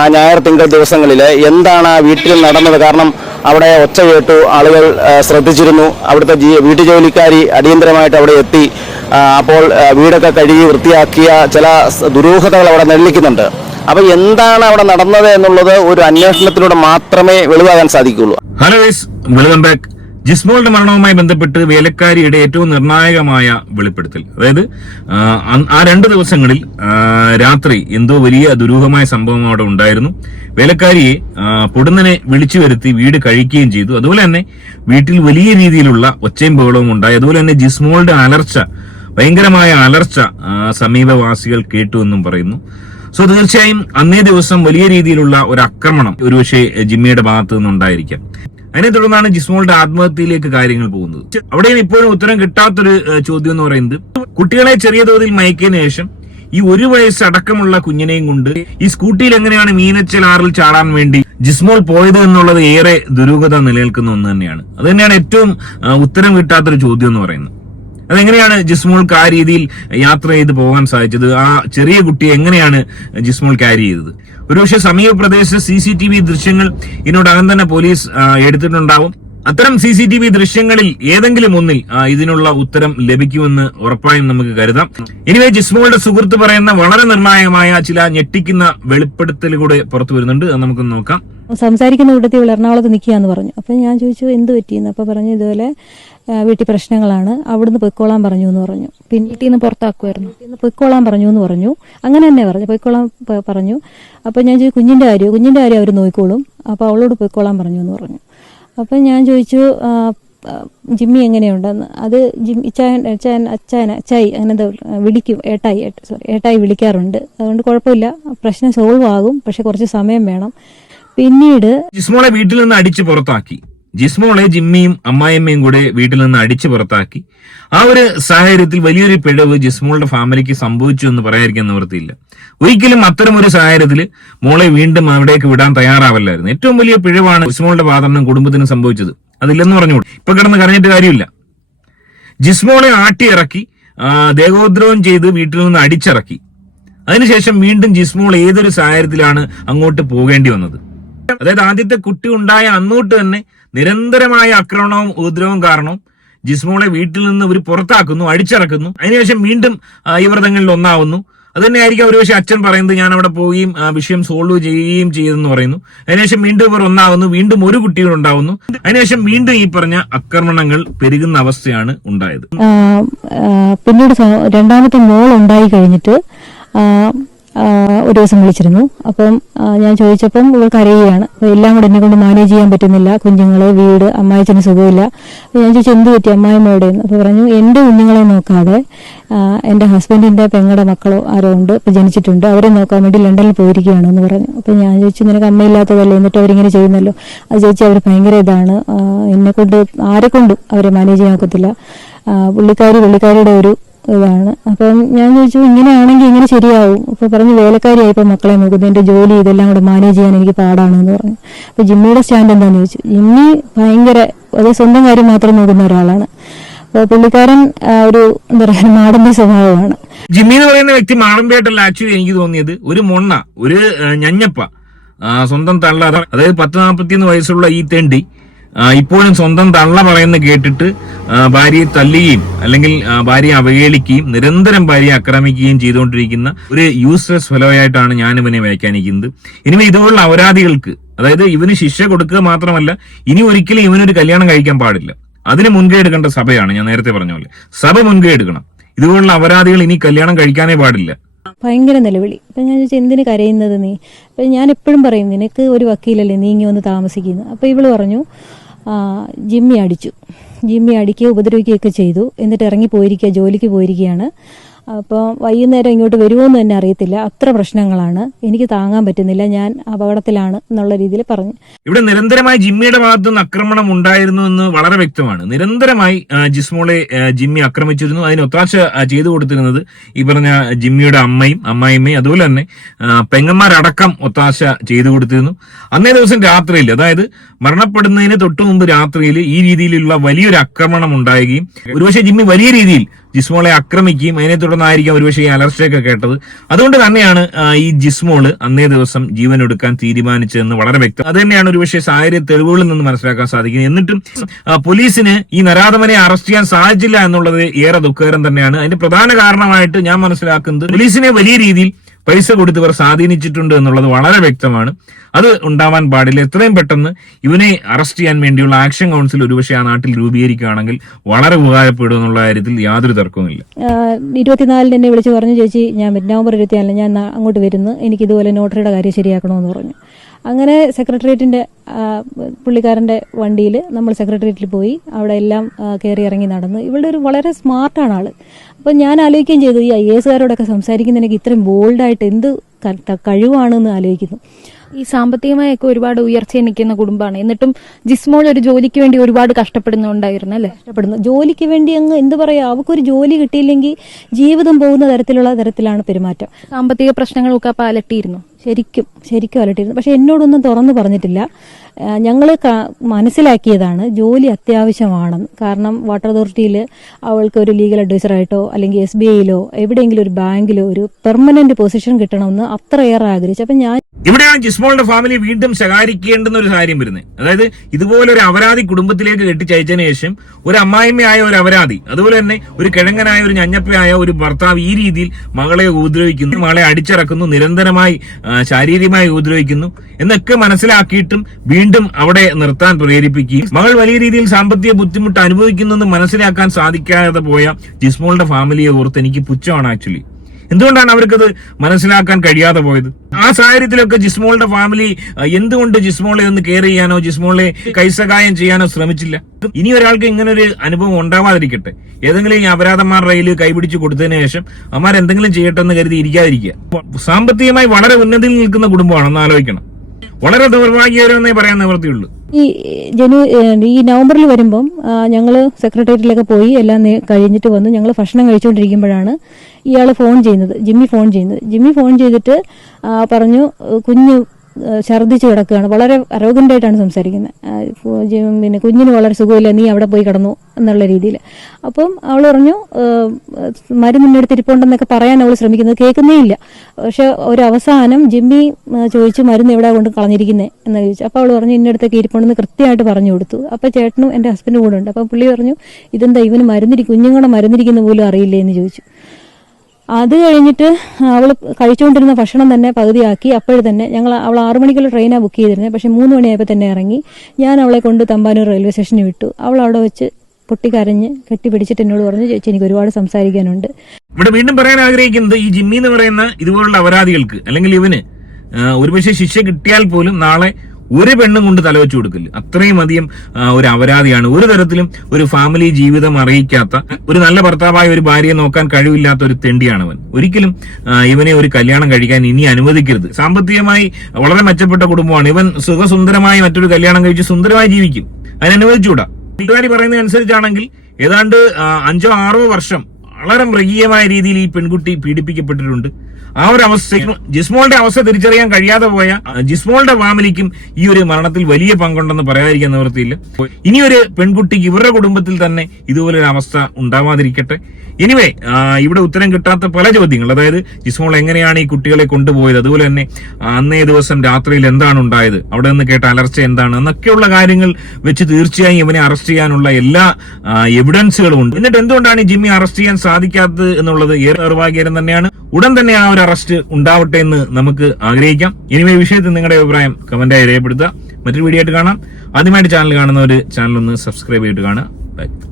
ആ ഞായർ തിങ്കൾ ദിവസങ്ങളിൽ എന്താണ് ആ വീട്ടിൽ നടന്നത്? കാരണം അവിടെ ഒച്ച കേട്ടു ആളുകൾ ശ്രദ്ധിച്ചിരുന്നു. അവിടുത്തെ വീട്ടു ജോലിക്കാരി അടിയന്തരമായിട്ട് അവിടെ എത്തി. അപ്പോൾ വീടൊക്കെ കഴുകി വൃത്തിയാക്കിയ ചില ദുരൂഹതകൾ അവിടെ നെല്ലിക്കുന്നുണ്ട് അപ്പോൾ എന്താണ് അവിടെ നടന്നത് എന്നുള്ളത് ഒരു അന്വേഷണത്തിലൂടെ മാത്രമേ വെളിവാകാൻ സാധിക്കുകയുള്ളൂ. ഹലോ വെൽക്കം ബാക്ക് ജിസ്മോളുടെ മരണവുമായി ബന്ധപ്പെട്ട് വേലക്കാരിയുടെ ഏറ്റവും നിർണായകമായ വെളിപ്പെടുത്തൽ. അതായത് ആ, രണ്ട് ദിവസങ്ങളിൽ രാത്രി എന്തോ വലിയ ദുരൂഹമായ സംഭവം അവിടെ ഉണ്ടായിരുന്നു. വേലക്കാരിയെ പൊടുന്നനെ വിളിച്ചു വരുത്തി വീട് കഴിക്കുകയും ചെയ്തു. അതുപോലെ തന്നെ വീട്ടിൽ വലിയ രീതിയിലുള്ള ഒച്ചയും ബഹളവും ഉണ്ടായി. അതുപോലെ തന്നെ ജിസ്മോളുടെ അലർച്ച ഭയങ്കരമായ അലർച്ച സമീപവാസികൾ കേട്ടു എന്നും പറയുന്നു. സോ തീർച്ചയായും അന്നേ ദിവസം വലിയ രീതിയിലുള്ള ഒരു ആക്രമണം ഒരുപക്ഷെ ജിമ്മിയുടെ ഭാഗത്തു നിന്നുണ്ടായിരിക്കാം. അതിനെ തുടർന്നാണ് ജിസ്മോളുടെ ആത്മഹത്യയിലേക്ക് കാര്യങ്ങൾ പോകുന്നത്. അവിടെയും ഇപ്പോഴും ഉത്തരം കിട്ടാത്തൊരു ചോദ്യം എന്ന് പറയുന്നത് കുട്ടികളെ ചെറിയ തോതിൽ മയക്കിയതിനു ശേഷം ഈ ഒരു വയസ്സ് അടക്കമുള്ള കുഞ്ഞിനെയും കൊണ്ട് ഈ സ്കൂട്ടിയിൽ എങ്ങനെയാണ് മീനച്ചൽ ആറിൽ ചാടാൻ വേണ്ടി ജിസ്മോൾ പോയത് എന്നുള്ളത് ഏറെ ദുരൂഹത നിലനിൽക്കുന്ന ഒന്ന് തന്നെയാണ്. അത് തന്നെയാണ് ഏറ്റവും ഉത്തരം കിട്ടാത്തൊരു ചോദ്യം എന്ന് പറയുന്നത്. അതെങ്ങനെയാണ് ജിസ്മോൾക്ക് ആ രീതിയിൽ യാത്ര ചെയ്ത് പോകാൻ സാധിച്ചത്? ആ ചെറിയ കുട്ടിയെ എങ്ങനെയാണ് ജിസ്മോൾ ക്യാരി ചെയ്തത്? ഒരുപക്ഷെ സമീപ പ്രദേശത്ത് സി സി ടി വി ദൃശ്യങ്ങൾ ഇതിനോടകം തന്നെ പോലീസ് എടുത്തിട്ടുണ്ടാവും. അത്തരം സി സി ടി വി ദൃശ്യങ്ങളിൽ ഏതെങ്കിലും ഒന്നിൽ ഇതിനുള്ള ഉത്തരം ലഭിക്കുമെന്ന് ഉറപ്പായും നമുക്ക് കരുതാം. എനിവേ ജിസ്മോളുടെ സുഹൃത്ത് പറയുന്ന വളരെ നിർണായകമായ ചില ഞെട്ടിക്കുന്ന വെളിപ്പെടുത്തലുകൂടെ പുറത്തു വരുന്നുണ്ട്. അത് നമുക്ക് നോക്കാം. സംസാരിക്കുന്ന കൂട്ടത്തിൽ എറണാകുളത്ത് നിൽക്കുകയെന്ന് പറഞ്ഞു. അപ്പം ഞാൻ ചോദിച്ചു എന്ത് പറ്റിയെന്ന്? അപ്പോൾ പറഞ്ഞു ഇതുപോലെ വീട്ടിൽ പ്രശ്നങ്ങളാണ്. അവിടുന്ന് പൊയ്ക്കോളാൻ പറഞ്ഞു എന്ന് പറഞ്ഞു. പിന്നെ വീട്ടിൽ നിന്ന് പുറത്താക്കുമായിരുന്നു നിന്ന് പൊയ്ക്കോളാൻ പറഞ്ഞു എന്ന് പറഞ്ഞു. അങ്ങനെ തന്നെ പറഞ്ഞു. പൊയ്ക്കോളാൻ പറഞ്ഞു. അപ്പോൾ ഞാൻ ചോദിച്ചു കുഞ്ഞിന്റെ കാര്യം കുഞ്ഞിന്റെ കാര്യം അവർ നോക്കിക്കോളും. അപ്പോൾ അവളോട് പൊയ്ക്കോളാൻ പറഞ്ഞു എന്ന് പറഞ്ഞു. അപ്പം ഞാൻ ചോദിച്ചു ജിമ്മി എങ്ങനെയുണ്ടെന്ന് അത് ജിമ്മി ചായ അച്ചായന അച്ചായി അങ്ങനെ വിളിക്കും ഏട്ടായി സോറി ഏട്ടായി വിളിക്കാറുണ്ട്. അതുകൊണ്ട് കുഴപ്പമില്ല. പ്രശ്നം സോൾവ് ആകും പക്ഷെ കുറച്ച് സമയം വേണം. പിന്നീട് ജിസ്മോളെ വീട്ടിൽ നിന്ന് അടിച്ചു പുറത്താക്കി. ജിസ്മോളെ ജിമ്മിയും അമ്മായിയമ്മയും കൂടെ വീട്ടിൽ നിന്ന് അടിച്ചു പുറത്താക്കി. ആ ഒരു സാഹചര്യത്തിൽ വലിയൊരു പിഴവ് ജിസ്മോളുടെ ഫാമിലിക്ക് സംഭവിച്ചു എന്ന് പറയാതിരിക്കാൻ നിവൃത്തിയില്ല. ഒരിക്കലും അത്തരം ഒരു സാഹചര്യത്തിൽ മോളെ വീണ്ടും അവിടേക്ക് വിടാൻ തയ്യാറാവല്ലായിരുന്നു. ഏറ്റവും വലിയ പിഴവാണ് ജിസ്മോളുടെ പാതരണം കുടുംബത്തിന് സംഭവിച്ചത്. അതില്ലെന്ന് പറഞ്ഞുകൂടെ? ഇപ്പൊ കിടന്ന് കരഞ്ഞിട്ട് കാര്യമില്ല. ജിസ്മോളെ ആട്ടിയിറക്കി ദേഹോദ്രവം ചെയ്ത് വീട്ടിൽ നിന്ന് അടിച്ചിറക്കി. അതിനുശേഷം വീണ്ടും ജിസ്മോൾ ഏതൊരു സാഹചര്യത്തിലാണ് അങ്ങോട്ട് പോകേണ്ടി വന്നത്? അതായത് ആദ്യത്തെ കുട്ടി ഉണ്ടായ അന്നോട്ട് തന്നെ നിരന്തരമായ ആക്രമണവും ഉപദ്രവവും കാരണം ജിസ്മോളെ വീട്ടിൽ നിന്ന് ഇവർ പുറത്താക്കുന്നു അടിച്ചിറക്കുന്നു. അതിനുശേഷം വീണ്ടും ഇവർ തങ്ങളിൽ ഒന്നാവുന്നു. അത് തന്നെയായിരിക്കും ഒരുപക്ഷെ അച്ഛൻ പറയുന്നത് ഞാൻ അവിടെ പോവുകയും വിഷയം സോൾവ് ചെയ്യുകയും ചെയ്തെന്ന് പറയുന്നു. അതിനുശേഷം വീണ്ടും ഇവർ ഒന്നാവുന്നു വീണ്ടും ഒരു കുട്ടികൾ ഉണ്ടാവുന്നു. അതിനുശേഷം വീണ്ടും ഈ പറഞ്ഞ ആക്രമണങ്ങൾ പെരുകുന്ന അവസ്ഥയാണ് ഉണ്ടായത്. പിന്നീട് രണ്ടാമത്തെ മോൾ ഉണ്ടായി കഴിഞ്ഞിട്ട് ഒരു ദിവസം വിളിച്ചിരുന്നു. അപ്പം ഞാൻ ചോദിച്ചപ്പം ഇവൾ കരയുകയാണ്. എല്ലാം കൂടെ എന്നെ കൊണ്ട് മാനേജ് ചെയ്യാൻ പറ്റുന്നില്ല. കുഞ്ഞുങ്ങളെ വീട് അമ്മായിച്ചന് സുഖമില്ല. ഞാൻ ചോദിച്ചു എന്ത് പറ്റി? അമ്മായിമ്മയോടെന്ന് അപ്പൊ പറഞ്ഞു എന്റെ കുഞ്ഞുങ്ങളെ നോക്കാതെ എന്റെ ഹസ്ബൻഡിന്റെ പെങ്ങളുടെ മക്കളോ ആരോ ഉണ്ട്. ഇപ്പൊ ജനിച്ചിട്ടുണ്ട്. അവരെ നോക്കാൻ വേണ്ടി ലണ്ടനിൽ പോയിരിക്കുകയാണ് എന്ന് പറഞ്ഞു. അപ്പൊ ഞാൻ ചോദിച്ചു നിനക്ക് അമ്മയില്ലാത്തതല്ലേ? എന്നിട്ട് അവരിങ്ങനെ ചെയ്യുന്നല്ലോ? അത് ചോദിച്ചു അവർ ഭയങ്കര ഇതാണ്. എന്നെ കൊണ്ട് ആരെ കൊണ്ടും അവരെ മാനേജ് ചെയ്യാൻ ഒക്കത്തില്ല. പുള്ളിക്കാരി പുള്ളിക്കാരിയുടെ ഒരു ഇതാണ് അപ്പം ഞാൻ ചോദിച്ചു ഇങ്ങനെയാണെങ്കിൽ ഇങ്ങനെ ശരിയാവും. അപ്പൊ പറഞ്ഞു വേലക്കാരിയായി ഇപ്പൊ മക്കളെ നോക്കുന്നത് എന്റെ ജോലി ഇതെല്ലാം കൂടെ മാനേജ് ചെയ്യാൻ എനിക്ക് പാടാണെന്ന് പറഞ്ഞു. അപ്പൊ ജിമ്മിയുടെ സ്റ്റാൻഡ് എന്താന്ന് ചോദിച്ചു. ജിമ്മി ഭയങ്കര അത് സ്വന്തം കാര്യം മാത്രം നോക്കുന്ന ഒരാളാണ്. അപ്പൊ പുള്ളിക്കാരൻ ഒരു എന്താ പറയുക നാടന്റെ സ്വഭാവമാണ്. ജിമ്മി എന്ന് പറയുന്ന വ്യക്തി മാടമ്പിയായിട്ടല്ല ആക്ച്വലി എനിക്ക് തോന്നിയത്. ഒരു മൊണ്ണ ഒരു ഞഞ്ഞപ്പ. സ്വന്തം തള്ളാറ അത- അതായത് പത്ത് നാൽപ്പത്തിയൊന്ന് വയസ്സുള്ള ഈ തെണ്ടി. ഇപ്പോഴും സ്വന്തം തള്ള പറയുന്ന കേട്ടിട്ട് ഭാര്യയെ തല്ലുകയും അല്ലെങ്കിൽ ഭാര്യയെ അവഹേളിക്കുകയും നിരന്തരം ഭാര്യയെ ആക്രമിക്കുകയും ചെയ്തുകൊണ്ടിരിക്കുന്ന ഒരു യൂസ്ലെസ് ഫെലോയായിട്ടാണ് ഞാൻ ഇവനെ വ്യാഖ്യാനിക്കുന്നത്. ഇനിമേ ഇതുപോലുള്ള അപരാധികൾക്ക് അതായത് ഇവന് ശിക്ഷ കൊടുക്കുക മാത്രമല്ല ഇനി ഒരിക്കലും ഇവനൊരു കല്യാണം കഴിക്കാൻ പാടില്ല. അതിന് മുൻകൈ എടുക്കേണ്ട സഭയാണ് ഞാൻ നേരത്തെ പറഞ്ഞ പോലെ. സഭ മുൻകൈ എടുക്കണം. ഇതുപോലുള്ള അപരാധികൾ ഇനി കല്യാണം കഴിക്കാനേ പാടില്ല. ഭയങ്കര നിലവിളി. ഇപ്പൊ ഞാൻ ചോദിച്ചാൽ എന്തിനു കരയുന്നത് നീ? അപ്പൊ ഞാൻ എപ്പോഴും പറയും നിനക്ക് ഒരു വക്കീലല്ലേ നീ ഇങ്ങനെ ഒന്ന് താമസിക്കുന്നു. അപ്പൊ ഇവൾ പറഞ്ഞു ജിമ്മി അടിച്ചു. ജിമ്മി അടിക്കുകയോ ഉപദ്രവിക്കുകയൊക്കെ ചെയ്തു. എന്നിട്ട് ഇറങ്ങി പോയിരിക്കുക ജോലിക്ക് പോയിരിക്കുകയാണ്. അപ്പോൾ വൈകുന്നേരം ഇങ്ങോട്ട് വരുമോ എന്ന് തന്നെ അറിയത്തില്ല. അത്ര പ്രശ്നങ്ങളാണ്. എനിക്ക് താങ്ങാൻ പറ്റുന്നില്ല. ഞാൻ അപകടത്തിലാണ് എന്നുള്ള രീതിയിൽ പറഞ്ഞു. ഇവിടെ നിരന്തരമായി ജിമ്മിയുടെ ഭാഗത്ത് നിന്ന് ആക്രമണം ഉണ്ടായിരുന്നു എന്ന് വളരെ വ്യക്തമാണ്. നിരന്തരമായി ജിസ്മോളെ ജിമ്മി ആക്രമിച്ചിരുന്നു. അതിന് ഒത്താശ ചെയ്തു കൊടുത്തിരുന്നത് ഈ പറഞ്ഞ ജിമ്മിയുടെ അമ്മയും അമ്മായിമ്മയും അതുപോലെ തന്നെ പെങ്ങന്മാരടക്കം ഒത്താശ ചെയ്തു കൊടുത്തിരുന്നു. അന്നേ ദിവസം രാത്രിയിൽ അതായത് മരണപ്പെടുന്നതിന് തൊട്ടു മുമ്പ് രാത്രിയിൽ ഈ രീതിയിലുള്ള വലിയൊരു ആക്രമണം ഉണ്ടാവുകയും ഒരുപക്ഷെ ജിമ്മി വലിയ രീതിയിൽ ജിസ്മോളെ ആക്രമിക്കുകയും അതിനെ തുടർന്നായിരിക്കാം ഒരുപക്ഷെ ഈ അലർച്ചയൊക്കെ കേട്ടത്. അതുകൊണ്ട് തന്നെയാണ് ഈ ജിസ്മോൾ അന്നേ ദിവസം ജീവൻ എടുക്കാൻ തീരുമാനിച്ചതെന്ന് വളരെ വ്യക്തം. അത് തന്നെയാണ് ഒരുപക്ഷെ സാഹചര്യ തെളിവുകളിൽ നിന്ന് മനസ്സിലാക്കാൻ സാധിക്കുന്നത്. എന്നിട്ടും പോലീസിന് ഈ നരാധമനെ അറസ്റ്റ് ചെയ്യാൻ സാധിച്ചില്ല എന്നുള്ളത് ഏറെ ദുഃഖകരം തന്നെയാണ്. അതിന്റെ പ്രധാന കാരണമായിട്ട് ഞാൻ മനസ്സിലാക്കുന്നത് പോലീസിനെ വലിയ രീതിയിൽ പൈസ കൊടുത്ത് ഇവർ സ്വാധീനിച്ചിട്ടുണ്ട് എന്നുള്ളത് വളരെ വ്യക്തമാണ്. അത് ഉണ്ടാവാൻ പാടില്ല. എത്രയും പെട്ടെന്ന് ഇവനെ അറസ്റ്റ് ചെയ്യാൻ വേണ്ടിയുള്ള ആക്ഷൻ കൗൺസിൽ ഒരുപക്ഷെ ആ നാട്ടിൽ രൂപീകരിക്കുകയാണെങ്കിൽ വളരെ ഉപകാരപ്പെടും എന്നുള്ള കാര്യത്തിൽ യാതൊരു തർക്കവുമില്ല. ഇരുപത്തിനാലിന് എന്നെ വിളിച്ച് പറഞ്ഞു ചേച്ചി ഞാൻ. നവംബർ ഇരുപത്തിനാലിന് ഞാൻ അങ്ങോട്ട് വരുന്നു. എനിക്ക് ഇതുപോലെ നോട്ടറിയുടെ കാര്യം ശരിയാക്കണമെന്ന് പറഞ്ഞു. അങ്ങനെ സെക്രട്ടേറിയറ്റിന്റെ പുള്ളിക്കാരന്റെ വണ്ടിയിൽ നമ്മൾ സെക്രട്ടേറിയറ്റിൽ പോയി. അവിടെ എല്ലാം കയറി ഇറങ്ങി നടന്ന്. ഇവളുടെ ഒരു വളരെ സ്മാർട്ടാണ് ആൾ. അപ്പം ഞാൻ ആലോചിക്കുകയും ചെയ്തു ഈ ഐ എ എസുകാരോടൊക്കെ സംസാരിക്കുന്നതിനൊക്കെ ഇത്രയും ബോൾഡായിട്ട് എന്ത് കഴിവാണെന്ന് ആലോചിക്കുന്നു. ഈ സാമ്പത്തികമായൊക്കെ ഒരുപാട് ഉയർച്ച നിൽക്കുന്ന കുടുംബമാണ്. എന്നിട്ടും ജിസ്മോൾ ഒരു ജോലിക്ക് വേണ്ടി ഒരുപാട് കഷ്ടപ്പെടുന്നുണ്ടായിരുന്നു അല്ലേ? കഷ്ടപ്പെടുന്നു. ജോലിക്ക് വേണ്ടി അങ്ങ് എന്ത് പറയാ? അവക്കൊരു ജോലി കിട്ടിയില്ലെങ്കിൽ ജീവിതം പോകുന്ന തരത്തിലുള്ള തരത്തിലാണ് പെരുമാറ്റം. സാമ്പത്തിക പ്രശ്നങ്ങളൊക്കെ അപ്പൊ അലട്ടിയിരുന്നു ശരിക്കും ശരിക്കും അലട്ടിയിരുന്നു പക്ഷെ എന്നോടൊന്നും തുറന്നു പറഞ്ഞിട്ടില്ല. ഞങ്ങൾ മനസ്സിലാക്കിയതാണ് ജോലി അത്യാവശ്യമാണെന്ന്. കാരണം വാട്ടർ അതോറിറ്റിയിൽ അവൾക്ക് ഒരു ലീഗൽ അഡ്വൈസറായിട്ടോ അല്ലെങ്കിൽ എസ് ബി ഐയിലോ എവിടെയെങ്കിലും ഒരു ബാങ്കിലോ ഒരു പെർമനന്റ് പൊസിഷൻ കിട്ടണമെന്ന് അത്രയേറെ ആഗ്രഹിച്ചു. അപ്പം ഞാൻ ഇവിടെയാണ് ജിസ്മോളുടെ ഫാമിലി വീണ്ടും ശകാരിക്കേണ്ടുന്ന ഒരു കാര്യം വരുന്നത് അതായത് ഇതുപോലെ ഒരു അപരാധി കുടുംബത്തിലേക്ക് കെട്ടിച്ചയച്ചതിന് ശേഷം ഒരു അമ്മായിമ്മയായ ഒരു അപരാധി അതുപോലെ തന്നെ ഒരു കിഴങ്ങനായ ഒരു ഞഞ്ഞപ്പയായ ഒരു ഭർത്താവ് ഈ രീതിയിൽ മകളെ ഉപദ്രവിക്കുന്നു മകളെ അടിച്ചിറക്കുന്നു നിരന്തരമായി ശാരീരികമായി ഉപദ്രവിക്കുന്നു എന്നൊക്കെ മനസ്സിലാക്കിയിട്ടും വീണ്ടും അവിടെ നിർത്താൻ പ്രേരിപ്പിക്കുകയും മകൾ വലിയ രീതിയിൽ സാമ്പത്തിക ബുദ്ധിമുട്ട് അനുഭവിക്കുന്നെന്ന് മനസ്സിലാക്കാൻ സാധിക്കാതെ പോയ ജിസ്മോളുടെ ഫാമിലിയെ ഓർത്ത് എനിക്ക് പുച്ഛമാണ് ആക്ച്വലി എന്തുകൊണ്ടാണ് അവർക്കത് മനസ്സിലാക്കാൻ കഴിയാതെ പോയത്? ആ സാഹചര്യത്തിലൊക്കെ ജിസ്മോളുടെ ഫാമിലി എന്തുകൊണ്ട് ജിസ്മോളെ ഒന്ന് കെയർ ചെയ്യാനോ ജിസ്മോളെ കൈസഹായം ചെയ്യാനോ ശ്രമിച്ചില്ല? ഇനി ഒരാൾക്ക് ഇങ്ങനെ ഒരു അനുഭവം ഉണ്ടാവാതിരിക്കട്ടെ. ഏതെങ്കിലും ഈ അപരാധന്മാരുടെ കയ്യിൽ കൈപിടിച്ച് കൊടുത്തതിന് ശേഷം അമ്മാർ എന്തെങ്കിലും ചെയ്യട്ടെ എന്ന് കരുതി ഇരിക്കാതിരിക്കുക. സാമ്പത്തികമായി വളരെ ഉന്നതിയിൽ നിൽക്കുന്ന കുടുംബമാണ് ഒന്ന് ആലോചിക്കണം. വളരെ ദൗർഭാഗ്യകരമെന്നേ പറയാൻ നിവൃത്തിയുള്ളൂ. ഈ ജനു ഈ നവംബറിൽ വരുമ്പം ഞങ്ങൾ സെക്രട്ടേറിയറ്റിലൊക്കെ പോയി എല്ലാം കഴിഞ്ഞിട്ട് വന്ന് ഞങ്ങൾ ഭക്ഷണം കഴിച്ചുകൊണ്ടിരിക്കുമ്പോഴാണ് ഇയാൾ ഫോൺ ചെയ്യുന്നത് ജിമ്മി ഫോൺ ചെയ്യുന്നത്. ജിമ്മി ഫോൺ ചെയ്തിട്ട് പറഞ്ഞു "ഏഹ് കുഞ്ഞ് ഛർദ്ദിച്ച് കിടക്കുകയാണ്. വളരെ അരോഗന്റായിട്ടാണ് സംസാരിക്കുന്നത്. പിന്നെ കുഞ്ഞിന് വളരെ സുഖമില്ല നീ അവിടെ പോയി കിടന്നു എന്നുള്ള രീതിയിൽ. അപ്പം അവൾ പറഞ്ഞു മരി മരുന്ന് ഇന്നെടുത്ത് ഇരിപ്പുണ്ടെന്നൊക്കെ പറയാൻ അവൾ ശ്രമിക്കുന്നത് കേൾക്കുന്നേ ഇല്ല. പക്ഷെ ഒരു അവസാനം ജിമ്മി ചോദിച്ചു മരുന്ന് എവിടെ കൊണ്ട് കളഞ്ഞിരിക്കുന്നത് എന്ന് ചോദിച്ചു. അപ്പോൾ അവൾ പറഞ്ഞു ഇന്നടുത്തൊക്കെ ഇരിപ്പുണ്ടെന്ന് കൃത്യമായിട്ട് പറഞ്ഞു കൊടുത്തു. അപ്പോൾ ചേട്ടനും എന്റെ ഹസ്ബൻഡും കൂടെ ഉണ്ട്. അപ്പോൾ പുള്ളി പറഞ്ഞു ഇതെന്താ ഇവന് മരുന്നിരിക്കും കുഞ്ഞുങ്ങളുടെ മരുന്നിരിക്കുന്ന പോലും അറിയില്ലേ? എന്ന് ചോദിച്ചു. അത് കഴിഞ്ഞിട്ട് അവൾ കഴിച്ചുകൊണ്ടിരുന്ന ഭക്ഷണം തന്നെ പകുതിയാക്കി. അപ്പോഴും തന്നെ ഞങ്ങൾ അവൾ ആറു മണിക്കുള്ള ട്രെയിനാണ് ബുക്ക് ചെയ്തിരുന്നത്. പക്ഷേ മൂന്ന് മണിയായപ്പോൾ തന്നെ ഇറങ്ങി. ഞാൻ അവളെ കൊണ്ട് തമ്പാനൂർ റെയിൽവേ സ്റ്റേഷനിൽ വിട്ടു. അവൾ അവിടെ വെച്ച് പൊട്ടിക്കരഞ്ഞ് കെട്ടിപ്പിടിച്ചിട്ട് എന്നോട് പറഞ്ഞു ചേച്ചി എനിക്ക് ഒരുപാട് സംസാരിക്കാനുണ്ട്. ഇവിടെ വീണ്ടും പറയാൻ ആഗ്രഹിക്കുന്നത് ഈ ജിമ്മി എന്ന് പറയുന്ന ഇതുപോലുള്ള അപരാധികൾക്ക് അല്ലെങ്കിൽ ഇവന് ഒരുപക്ഷെ ശിക്ഷ കിട്ടിയാൽ പോലും നാളെ ഒരു പെണ്ണും കൊണ്ട് തലവെച്ചു കൊടുക്കില്ല. അത്രയും അധികം ഒരു അപരാധിയാണ്. ഒരു തരത്തിലും ഒരു ഫാമിലി ജീവിതം അറിയിക്കാത്ത ഒരു നല്ല ഭർത്താവായ ഒരു ഭാര്യയെ നോക്കാൻ കഴിവില്ലാത്ത ഒരു തെണ്ടിയാണ് അവൻ ഒരിക്കലും ഇവനെ ഒരു കല്യാണം കഴിക്കാൻ ഇനി അനുവദിക്കരുത്. സാമ്പത്തികമായി വളരെ മെച്ചപ്പെട്ട കുടുംബമാണ്. ഇവൻ സുഖസുന്ദരമായി മറ്റൊരു കല്യാണം കഴിച്ച് സുന്ദരമായി ജീവിക്കും. അതിനനുവദിച്ചുകൂടാ വീട്ടുകാരി പറയുന്നത് അനുസരിച്ചാണെങ്കിൽ ഏതാണ്ട് അഞ്ചോ ആറോ വർഷം വളരെ മൃഗീയമായ രീതിയിൽ ഈ പെൺകുട്ടി പീഡിപ്പിക്കപ്പെട്ടിട്ടുണ്ട്. ആ ഒരു അവസ്ഥയ്ക്ക് ജിസ്മോളുടെ അവസ്ഥ തിരിച്ചറിയാൻ കഴിയാതെ പോയ ജിസ്മോളുടെ ഫാമിലിക്കും ഈ ഒരു മരണത്തിൽ വലിയ പങ്കുണ്ടെന്ന് പറയാതിരിക്കാൻ നിവൃത്തിയില്ല. ഇനിയൊരു പെൺകുട്ടിക്ക് ഇവരുടെ കുടുംബത്തിൽ തന്നെ ഇതുപോലൊരു അവസ്ഥ ഉണ്ടാവാതിരിക്കട്ടെ. എനിവേ ഇവിടെ ഉത്തരം കിട്ടാത്ത പല ചോദ്യങ്ങൾ. അതായത് ജിസ്മോൾ എങ്ങനെയാണ് ഈ കുട്ടികളെ കൊണ്ടുപോയത്? അതുപോലെ തന്നെ അന്നേ ദിവസം രാത്രിയിൽ എന്താണ് ഉണ്ടായത്? അവിടെ നിന്ന് കേട്ട അലർച്ച എന്താണ്? എന്നൊക്കെയുള്ള കാര്യങ്ങൾ വെച്ച് തീർച്ചയായും ഇവനെ അറസ്റ്റ് ചെയ്യാനുള്ള എല്ലാ എവിഡൻസുകളും ഉണ്ട്. എന്നിട്ട് എന്തുകൊണ്ടാണ് ജിമ്മി അറസ്റ്റ് ചെയ്യാൻ സാധിക്കാത്തത് എന്നുള്ളത് ഏറെ നിർഭാഗ്യകരം തന്നെയാണ്. ഉടൻ തന്നെ ആ ഒരു അറസ്റ്റ് ഉണ്ടാവട്ടെ എന്ന് നമുക്ക് ആഗ്രഹിക്കാം. ഇനിമേ വിഷയത്തിൽ നിങ്ങളുടെ അഭിപ്രായം കമന്റായി രേഖപ്പെടുത്തുക. മറ്റൊരു വീഡിയോ ആയിട്ട് കാണാം. ആദ്യമായിട്ട് ചാനൽ കാണുന്നവർ ചാനൽ ഒന്ന് സബ്സ്ക്രൈബ് ചെയ്തിട്ട് കാണുക. ബൈ